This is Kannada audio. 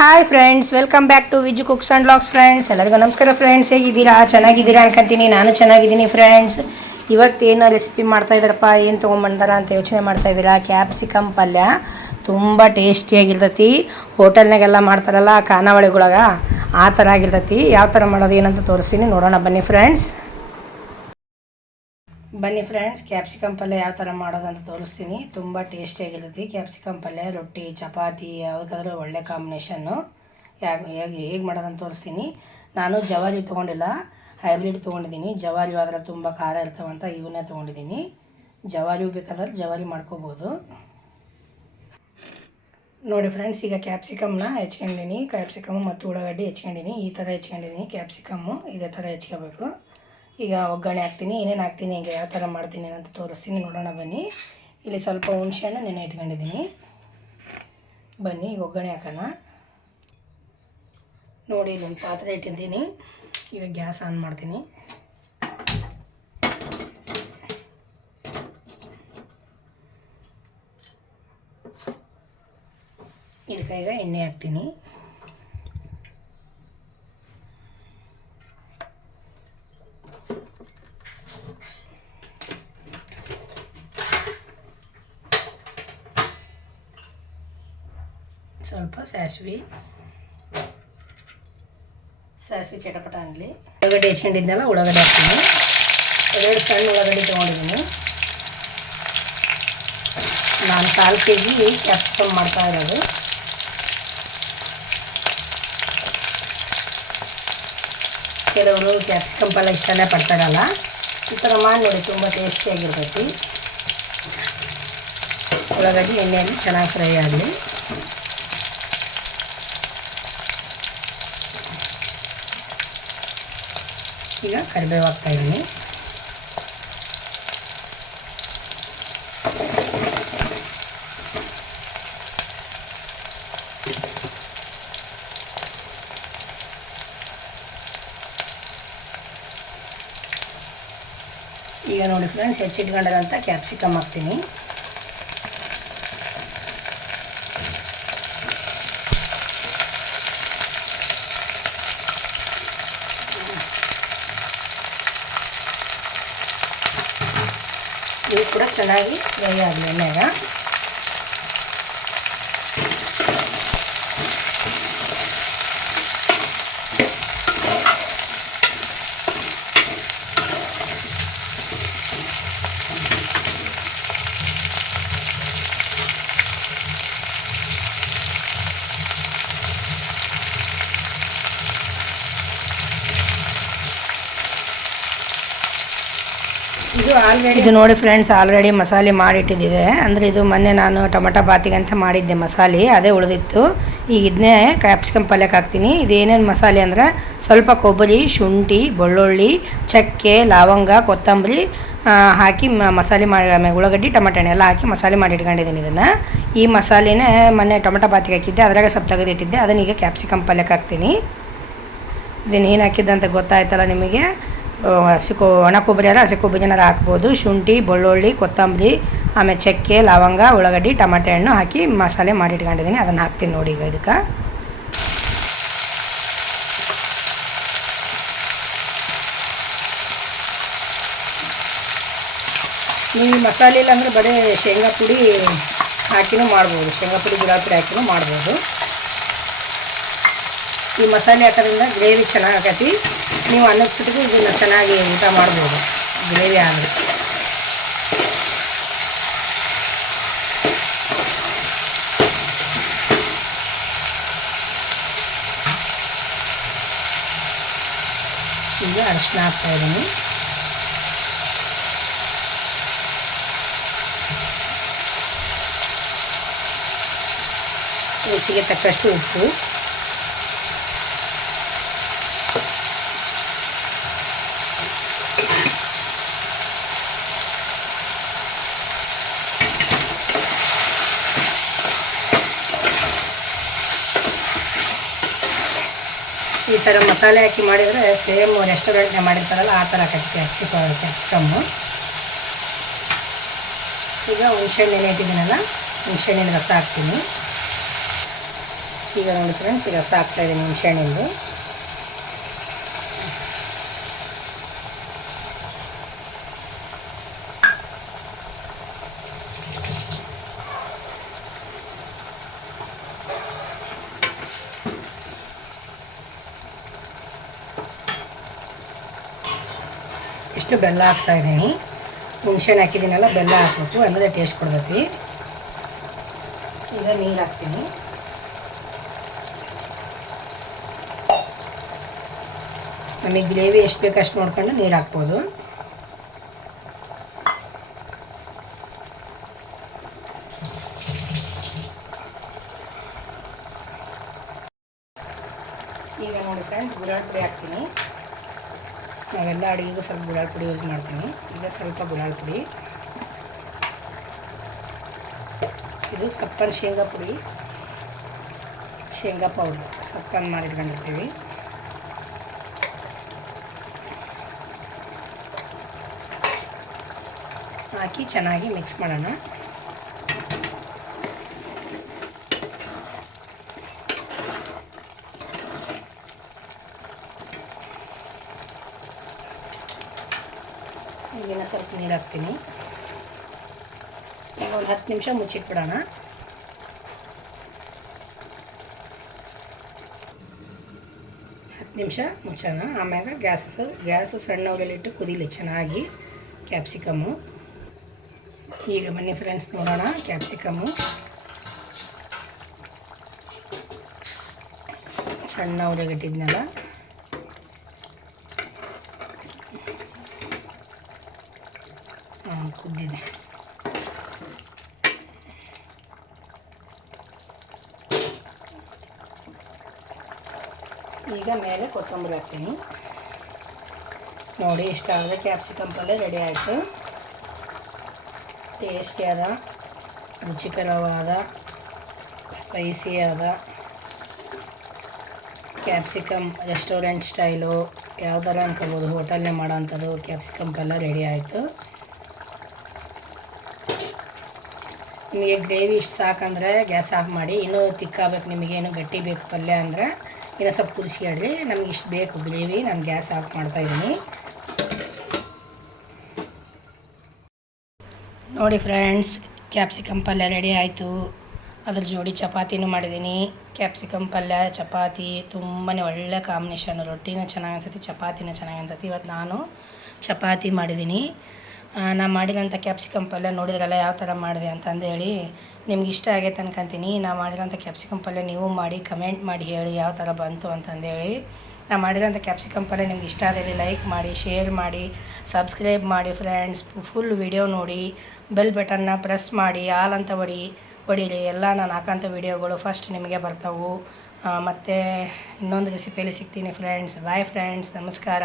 Hi friends welcome back to Viju cooks and looks friends ಎಲ್ಲರಿಗೂ ನಮಸ್ಕಾರ ಫ್ರೆಂಡ್ಸ್ ಹೇಗಿದ್ದೀರಾ? ಚೆನ್ನಾಗಿದ್ದೀರಾ ಅನ್ಕೊಂತೀನಿ. ನಾನು ಚೆನ್ನಾಗಿದ್ದೀನಿ ಫ್ರೆಂಡ್ಸ್ ಇವತ್ತೇನು ರೆಸಿಪಿ ಮಾಡ್ತಾ ಇದ್ದಾರಪ್ಪ? ಏನು ತೊಗೊಂಬಂದಾರ ಅಂತ ಯೋಚನೆ ಮಾಡ್ತಾ ಇದ್ದೀರಾ? ಕ್ಯಾಪ್ಸಿಕಮ್ ಪಲ್ಯ. ತುಂಬ ಟೇಸ್ಟಿಯಾಗಿರ್ತೈತಿ ಹೋಟೆಲ್ನಾಗೆಲ್ಲ ಮಾಡ್ತಾರಲ್ಲ, ಖಾನಾವಳಿಗಳಾಗ. ಆ ಥರ ಆಗಿರ್ತೈತಿ. ಯಾವ ಥರ ಮಾಡೋದು ಏನಂತ ತೋರಿಸ್ತೀನಿ. ನೋಡೋಣ ಬನ್ನಿ ಫ್ರೆಂಡ್ಸ್ ಬನ್ನಿ ಫ್ರೆಂಡ್ಸ್ ಕ್ಯಾಪ್ಸಿಕಮ್ ಪಲ್ಯ ಯಾವ ಥರ ಮಾಡೋದಂತ ತೋರಿಸ್ತೀನಿ. ತುಂಬ ಟೇಸ್ಟಿಯಾಗಿರ್ತೈತಿ ಕ್ಯಾಪ್ಸಿಕಮ್ ಪಲ್ಯ, ರೊಟ್ಟಿ, ಚಪಾತಿ, ಯಾವುದಾದ್ರೂ ಒಳ್ಳೆ ಕಾಂಬಿನೇಷನ್ನು ಯಾವ, ಹೇಗೆ ಹೇಗೆ ಮಾಡೋದಂತ ತೋರಿಸ್ತೀನಿ. ನಾನು ಜವಾರಿ ತೊಗೊಂಡಿಲ್ಲ. ಹೈಬ್ರಿಡ್ ತೊಗೊಂಡಿದ್ದೀನಿ. ಜವಾರಿ ಆದರೆ ತುಂಬ ಖಾರ ಇರ್ತಾವಂತ ಇವನ್ನೇ ತೊಗೊಂಡಿದ್ದೀನಿ. ಜವಾರಿ ಬೇಕಾದ್ರೆ ಜವಾರಿ ಮಾಡ್ಕೋಬೋದು. ನೋಡಿ ಫ್ರೆಂಡ್ಸ್ ಈಗ ಕ್ಯಾಪ್ಸಿಕಮ್ನ ಹೆಚ್ಕೊಂಡಿನಿ ಕ್ಯಾಪ್ಸಿಕಮ್ ಮತ್ತು ಉಳ್ಳಾಗಡ್ಡಿ ಹೆಚ್ಕೊಂಡಿನಿ ಈ ಥರ ಹೆಚ್ಕೊಂಡಿದ್ದೀನಿ. ಕ್ಯಾಪ್ಸಿಕಮ್ಮು ಇದೇ ಥರ ಹೆಚ್ಕೋಬೇಕು. ಈಗ ಒಗ್ಗರಣೆ ಹಾಕ್ತೀನಿ, ಏನೇನು ಹಾಕ್ತೀನಿ ಈಗ ಯಾವ ಥರ ಮಾಡ್ತೀನಿ ಅಂತ ತೋರಿಸ್ತೀನಿ. ನೋಡೋಣ ಬನ್ನಿ. ಇಲ್ಲಿ ಸ್ವಲ್ಪ ಹುಣಸೆಹಣ್ಣು ನೆನೆ ಇಟ್ಕೊಂಡಿದ್ದೀನಿ. ಬನ್ನಿ, ಈಗ ಒಗ್ಗರಣೆ ಹಾಕೋಣ. ನೋಡಿ ಒಂದು ಪಾತ್ರೆ ಇಟ್ಟಿದ್ದೀನಿ. ಈಗ ಗ್ಯಾಸ್ ಆನ್ ಮಾಡ್ತೀನಿ. ಇದಕ್ಕೆ ಈಗ ಎಣ್ಣೆ ಹಾಕ್ತೀನಿ. ಸ್ವಲ್ಪ ಸಾಸಿವೆ. ಸಾಸಿವೆ ಚಟಪಟ ಆಗಲಿ. ಉಳ್ಳಾಗಡ್ಡೆ ಹೆಚ್ಕೊಂಡಿದ್ನಲ್ಲ ಉಳ್ಳಾಗಡ್ಡೆ ಹಾಕ್ತೀನಿ. ಎರಡು ಸಣ್ಣ ಉಳ್ಳಾಗಡ್ಡೆ ತೊಗೊಂಡಿದ್ದೀನಿ. ನಾನು ಕಾಲು ಕೆ ಜಿ ಕ್ಯಾಪ್ಸಿಕಮ್ ಮಾಡ್ತಾ ಇರೋದು. ಕೆಲವರು ಕ್ಯಾಪ್ಸಿಕಮ್ ಪಲ್ಲ ಇಷ್ಟನೇ ಪಡ್ತಾರಲ್ಲ, ಈ ಥರ ಮಾಡಿ ನೋಡಿ, ತುಂಬ ಟೇಸ್ಟಿಯಾಗಿರ್ತೈತಿ ಉಳ್ಳಾಗಡ್ಡಿ ಎಣ್ಣೆಯಲ್ಲಿ ಚೆನ್ನಾಗಿ ಫ್ರೈ ಆಗಲಿ. ಈಗ ಕರಿಬೇವು ಹಾಕ್ತಾ ಇದ್ದೀನಿ. ಈಗ ನೋಡಿ ಫ್ರೆಂಡ್ಸ್ ಹೆಚ್ಚಿಟ್ಕೊಂಡಿರೋಂಥ ಕ್ಯಾಪ್ಸಿಕಮ್ ಹಾಕ್ತೀನಿ. ಇವು ಕೂಡ ಚೆನ್ನಾಗಿ ಫ್ರೈ ಆಗಲಿ ಇದು ಆಲ್ರೆಡಿ ಇದು ನೋಡಿ ಫ್ರೆಂಡ್ಸ್ ಆಲ್ರೆಡಿ ಮಸಾಲೆ ಮಾಡಿಟ್ಟಿದ್ದಿದೆ ಅಂದರೆ ಇದು ಮೊನ್ನೆ ನಾನು ಟೊಮೆಟೊ ಬಾತಿಗೆ ಅಂತ ಮಾಡಿದ್ದೆ ಮಸಾಲೆ, ಅದೇ ಉಳಿದಿತ್ತು. ಈಗ ಇದನ್ನೇ ಕ್ಯಾಪ್ಸಿಕಮ್ ಪಲ್ಯಕ್ಕೆ ಹಾಕ್ತೀನಿ. ಇದೇನೇನು ಮಸಾಲೆ ಅಂದರೆ ಸ್ವಲ್ಪ ಕೊಬ್ಬರಿ, ಶುಂಠಿ, ಬೆಳ್ಳುಳ್ಳಿ, ಚಕ್ಕೆ, ಲವಂಗ, ಕೊತ್ತಂಬರಿ ಹಾಕಿ ಮಸಾಲೆ ಮಾಡಿ ಆಮೇಲೆ ಉಳ್ಳಾಗಡ್ಡಿ, ಟೊಮೆಟೊ ಎಲ್ಲ ಹಾಕಿ ಮಸಾಲೆ ಮಾಡಿ ಇಟ್ಕೊಂಡಿದ್ದೀನಿ ಇದನ್ನು. ಈ ಮಸಾಲೆನೇ ಮೊನ್ನೆ ಟೊಮೆಟೊ ಬಾತಿಗೆ ಹಾಕಿದ್ದೆ, ಅದ್ರಾಗ ಸ್ವಲ್ಪ ತೆಗೆದಿಟ್ಟಿದ್ದೆ. ಅದನ್ನ ಈಗ ಕ್ಯಾಪ್ಸಿಕಮ್ ಪಲ್ಯಕ್ಕೆ ಹಾಕ್ತೀನಿ. ಇದನ್ನು ಏನು ಹಾಕಿದ್ದಂತ ಗೊತ್ತಾಯ್ತಲ್ಲ ನಿಮಗೆ? ಹಸಿ ಕೊ ಒಣ ಕೊಬ್ಬರಿ ಅಂದರೆ ಹಸಿ ಕೊಬ್ಬರಿ ಏನಾರು ಹಾಕ್ಬೋದು. ಶುಂಠಿ, ಬೆಳ್ಳುಳ್ಳಿ, ಕೊತ್ತಂಬರಿ, ಆಮೇಲೆ ಚಕ್ಕೆ, ಲವಂಗ, ಉಳ್ಳಾಗಡ್ಡಿ, ಟಮಾಟೆ ಹಣ್ಣು ಹಾಕಿ ಮಸಾಲೆ ಮಾಡಿ ಇಟ್ಕೊಂಡಿದ್ದೀನಿ. ಅದನ್ನು ಹಾಕ್ತೀನಿ ನೋಡಿ ಈಗ ಇದಕ್ಕೆ. ನೀವು ಮಸಾಲೆ ಇಲ್ಲ ಅಂದರೆ ಬರೀ ಶೇಂಗಾ ಪುಡಿ ಹಾಕಿನೂ ಮಾಡ್ಬೋದು. ಶೇಂಗಾ ಪುಡಿ, ಗುಲಾಬಿ ಪುಡಿ ಹಾಕಿನೂ ಮಾಡ್ಬೋದು. ಈ ಮಸಾಲೆ ಹಾಕೋದ್ರಿಂದ ಗ್ರೇವಿ ಚೆನ್ನಾಗೈತಿ ನೀವು ಅನ್ನಕ್ಕೆ ಸುಟ್ಟಿಗೂ ಇದನ್ನು ಚೆನ್ನಾಗಿ ಊಟ ಮಾಡ್ಬೋದು. ಗ್ರೇವಿ ಆದರೆ. ಈಗ ಅರಿಶಿನ ಹಾಕ್ತಾ ಇದ್ದೀನಿ. ರುಚಿಗೆ ತಕ್ಕಷ್ಟು ಉಪ್ಪು. ಈ ಥರ ಮಸಾಲೆ ಹಾಕಿ ಮಾಡಿದರೆ ಸೇಮ್ ರೆಸ್ಟೋರೆಂಟ್ಗೆ ಮಾಡಿರ್ತಾರಲ್ಲ, ಆ ಥರ ಕಟ್ಟಿ ಕ್ಯಾಪ್ಸಿಕ ಕ್ಯಾಪ್ಸಿಕಮ್ಮು ಈಗ ಹುಣಸೆಹಣ್ಣು ನೆನೆ ಇಟ್ಟಿದ್ದೀನಲ್ಲ ರಸ ಹಾಕ್ತೀನಿ. ಈಗ ನೋಡಿ ಫ್ರೆಂಡ್ಸ್, ಈಗ ರಸ ಹಾಕ್ತಾಯಿದ್ದೀನಿ ಹುಣಸೆಹಣ್ಣಿಂದು. ಇಷ್ಟು ಬೆಲ್ಲ ಹಾಕ್ತಾ ಇದ್ದೀನಿ. ಹುಣ್ಸೆಣ್ಣೆ ಹಾಕಿದ್ದೀನಲ್ಲ, ಬೆಲ್ಲ ಹಾಕ್ಬೇಕು ಅಂದರೆ ಟೇಸ್ಟ್ ಕೊಡ್ತೈತಿ ಈಗ ನೀರು ಹಾಕ್ತೀನಿ. ನಮಗೆ ಗ್ರೇವಿ ಎಷ್ಟು ಬೇಕು ಅಷ್ಟು ನೋಡ್ಕೊಂಡು ನೀರು ಹಾಕ್ಬೋದು. ಈಗ ನೋಡಿ ಫ್ರೆಂಡ್ಸ್ ಗುರಾಟ್ರಿ ಹಾಕ್ತೀನಿ. ನಾವೆಲ್ಲ ಅಡುಗೆಗೂ ಸ್ವಲ್ಪ ಗುಲಾಬ್ ಪುಡಿ ಯೂಸ್ ಮಾಡ್ತೀನಿ ಈಗ ಸ್ವಲ್ಪ ಗುಲಾಬ್ ಪುಡಿ. ಇದು ಸಪ್ಪನ್ ಶೇಂಗಾ ಪುಡಿ. ಶೇಂಗಾ ಪೌಡರ್ ಸಪ್ಪನ್ ಮಾಡಿಟ್ಕೊಂಡಿರ್ತೀವಿ. ಹಾಕಿ ಚೆನ್ನಾಗಿ ಮಿಕ್ಸ್ ಮಾಡೋಣ. ಈಗಿನ ಸ್ವಲ್ಪ ನೀರು ಹಾಕ್ತೀನಿ. ಈಗ ಒಂದು ಹತ್ತು ನಿಮಿಷ ಮುಚ್ಚಿಟ್ಬಿಡೋಣ. ಹತ್ತು ನಿಮಿಷ ಮುಚ್ಚೋಣ. ಆಮ್ಯಾಗ ಗ್ಯಾಸ್ ಗ್ಯಾಸು ಸಣ್ಣ ಉರಿಯಲ್ಲಿಟ್ಟು ಕುದೀಲಿ ಚೆನ್ನಾಗಿ ಕ್ಯಾಪ್ಸಿಕಮ್ಮು. ಈಗ ಬನ್ನಿ ಫ್ರೆಂಡ್ಸ್ ನೋಡೋಣ ಕ್ಯಾಪ್ಸಿಕಮ್ಮು. ಸಣ್ಣ ಉರಿಗಿಟ್ಟಿದ್ನಲ್ಲ ಹಾಂ ಕುದ್ದಿದೆ ಈಗ ಮೇಲೆ ಕೊತ್ತಂಬರಿ ಹಾಕ್ತೀನಿ. ನೋಡಿ, ಇಷ್ಟ ಆದರೆ ಕ್ಯಾಪ್ಸಿಕಮ್ ಪಲ್ಯ ರೆಡಿ ಆಯಿತು. ಟೇಸ್ಟಿಯಾದ ರುಚಿಕರವಾದ ಸ್ಪೈಸಿಯಾದ ಕ್ಯಾಪ್ಸಿಕಮ್ ರೆಸ್ಟೋರೆಂಟ್ ಸ್ಟೈಲು ಯಾವ ಥರ ಅನ್ಕೋಬೋದು. ಹೋಟೆಲ್ನೇ ಮಾಡೋಂಥದ್ದು ಕ್ಯಾಪ್ಸಿಕಮ್ ಪಲ್ಯ ರೆಡಿ ಆಯಿತು. ನಿಮಗೆ ಗ್ರೇವಿ ಇಷ್ಟು ಸಾಕಂದರೆ ಗ್ಯಾಸ್ ಆಫ್ ಮಾಡಿ, ಇನ್ನೂ ತಿಕ್ಕಾಗಬೇಕು, ನಿಮಗೆ ಏನು ಗಟ್ಟಿ ಬೇಕು ಪಲ್ಯ ಅಂದರೆ, ಇನ್ನೂ ಸ್ವಲ್ಪ ಕುದಿಸ್ಕೊಳ್ರಿ ನಮ್ಗೆ ಇಷ್ಟು ಬೇಕು ಗ್ರೇವಿ, ನಾನು ಗ್ಯಾಸ್ ಆಫ್ ಮಾಡ್ತಾಯಿದ್ದೀನಿ ನೋಡಿ ಫ್ರೆಂಡ್ಸ್, ಕ್ಯಾಪ್ಸಿಕಮ್ ಪಲ್ಯ ರೆಡಿ ಆಯಿತು. ಅದ್ರ ಜೋಡಿ ಚಪಾತಿನೂ ಮಾಡಿದ್ದೀನಿ. ಕ್ಯಾಪ್ಸಿಕಮ್ ಪಲ್ಯ, ಚಪಾತಿ ತುಂಬಾ ಒಳ್ಳೆ ಕಾಂಬಿನೇಷನ್. ರೊಟ್ಟಿನೂ ಚೆನ್ನಾಗಿ ಅನ್ಸತಿ ಚಪಾತಿನೂ ಚೆನ್ನಾಗಿ ಅನ್ಸತಿ ಇವತ್ತು ನಾನು ಚಪಾತಿ ಮಾಡಿದ್ದೀನಿ. ನಾ ಮಾಡಿರೋಂಥ ಕ್ಯಾಪ್ಸಿಕಮ್ ಪಲ್ಯ ನೋಡಿದ್ರಲ್ಲ, ಯಾವ ಥರ ಮಾಡಿದೆ ಅಂತಂದೇಳಿ ನಿಮ್ಗೆ ಇಷ್ಟ ಆಗೈತೆ ಅನ್ಕೊಂತೀನಿ ನಾ ಮಾಡಿರೋಂಥ ಕ್ಯಾಪ್ಸಿಕಮ್ ಪಲ್ಯ ನೀವು ಮಾಡಿ ಕಮೆಂಟ್ ಮಾಡಿ ಹೇಳಿ ಯಾವ ಥರ ಬಂತು ಅಂತಂದೇಳಿ ನಾ ಮಾಡಿರೋಂಥ ಕ್ಯಾಪ್ಸಿಕಮ್ ಪಲ್ಯ ನಿಮ್ಗೆ ಇಷ್ಟ ಆದಲ್ಲಿ ಲೈಕ್ ಮಾಡಿ ಶೇರ್ ಮಾಡಿ ಸಬ್ಸ್ಕ್ರೈಬ್ ಮಾಡಿ ಫ್ರೆಂಡ್ಸ್ ಫುಲ್ ವಿಡಿಯೋ ನೋಡಿ ಬೆಲ್ ಬಟನ್ನ ಪ್ರೆಸ್ ಮಾಡಿ, ಆಲ್ ಅಂತ ಹೊಡಿ ಹೊಡೀರಿ ಎಲ್ಲ ನಾನು ಹಾಕೋಂಥ ವಿಡಿಯೋಗಳು ಫಸ್ಟ್ ನಿಮಗೆ ಬರ್ತವೆ. ಮತ್ತು ಇನ್ನೊಂದು ರೆಸಿಪಿಯಲ್ಲಿ ಸಿಗ್ತೀನಿ ಫ್ರೆಂಡ್ಸ್ ಬಾಯ್ ಫ್ರೆಂಡ್ಸ್ ನಮಸ್ಕಾರ.